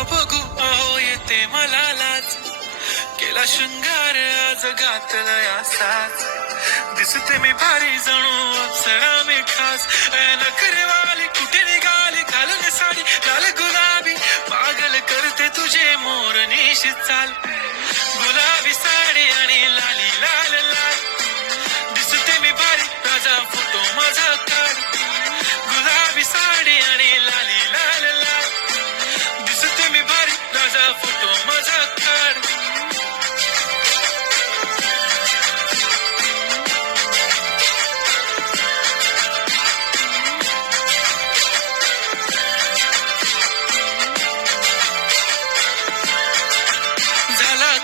का बघू अहो येते मला लाज, केला शृंगार आज घातला साज, दिसते मी भारी जणू अप्सरा मी खास, नखरेवाली कुठे निघाली घालून साडी लाल गुलाबी, पागल करते तुझे मोरनीशी चाल, गुलाबी साडी आणि लाली लाल लाल, दिसते मी भारी राजा फोटो माझा काढ, गुलाबी साडी आणि लाली लाल लाल, दिसते मी भारी राजा फोटो माझा काढ.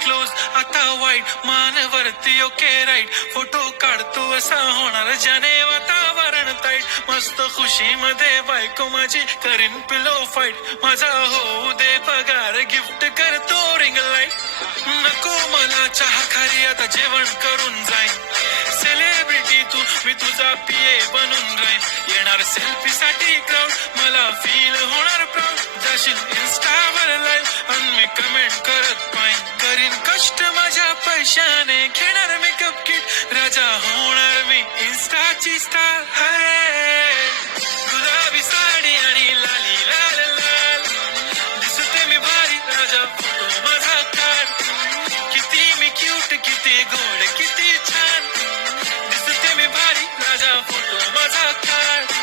क्लोज आता वाईट मानवरती ओके राईट, फोटो काढतो असा होणार ज्याने वातावरण ताईट, मस्त खुशी मध्ये बायको माझी करीन पिलो फाईट, माझा होऊ दे पगार गिफ्ट करतो रिंग लाईट, नको मला चहा खारी आता जेवण करून जाईन, सेलिब्रिटी तू मी तुझा पीए बनून राहीन, येणार सेल्फी साठी क्राऊड मला फील होणार प्राऊड, जाशील इन्स्टावर लाईव्ह आणि मी कमेंट करत पाहिन, करीन कष्ट माझ्या पैशाने घेणार मेकअप किट, राजा होणार मी इन्स्टाची स्टार. गुलाबी साडी आणि लाली लाल लाल, दिसते मी भारी राजा फोटो माझा काढ, किती मी क्यूट किती गोड किती छान, दिसते मी भारी राजा फोटो माझा काढ.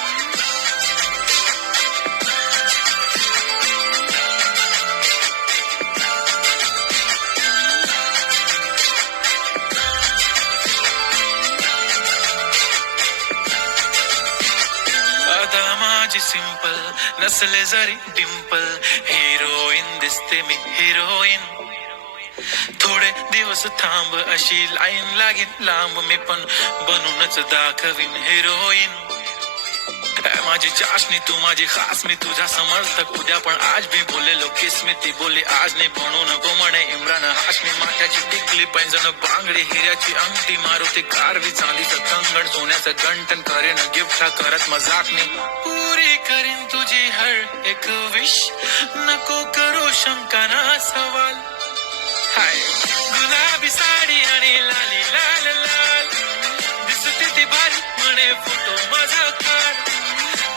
माझी सिंपल नसले जरी डिंपल, हिरोईन दिसते मी हिरोईन, थोडे दिवस थांब अशी लाईन लागेल लांब, मी पण बनूनच दाखवीन हिरोईन, माझी चाशनी तू माझी खास, मी तुझा समर्थक उद्या पण आज भी बोलेलो किस मी ती बोली आज नाही बनू नको म्हणे इम्रान हाशमी, माथ्याची टिकली पैंजण बांगडी हिऱ्याची अंगठी, मारुती कारवी चांदीचं कंगण सोन्याचं गंटन, करेन गिफ्ट करत मजाकनी, पुरी करीन तुझी हर एक विश, नको करू शंका ना सवाल. हाय गुलाबी साडी आणि लाली लाल लाल, दिसते ती भारी म्हणे फोटो माझा काढ,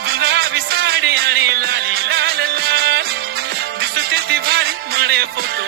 गुलाबी साडी आणि लाली लाल लाल, दिसते ती भारी म्हणे फोटो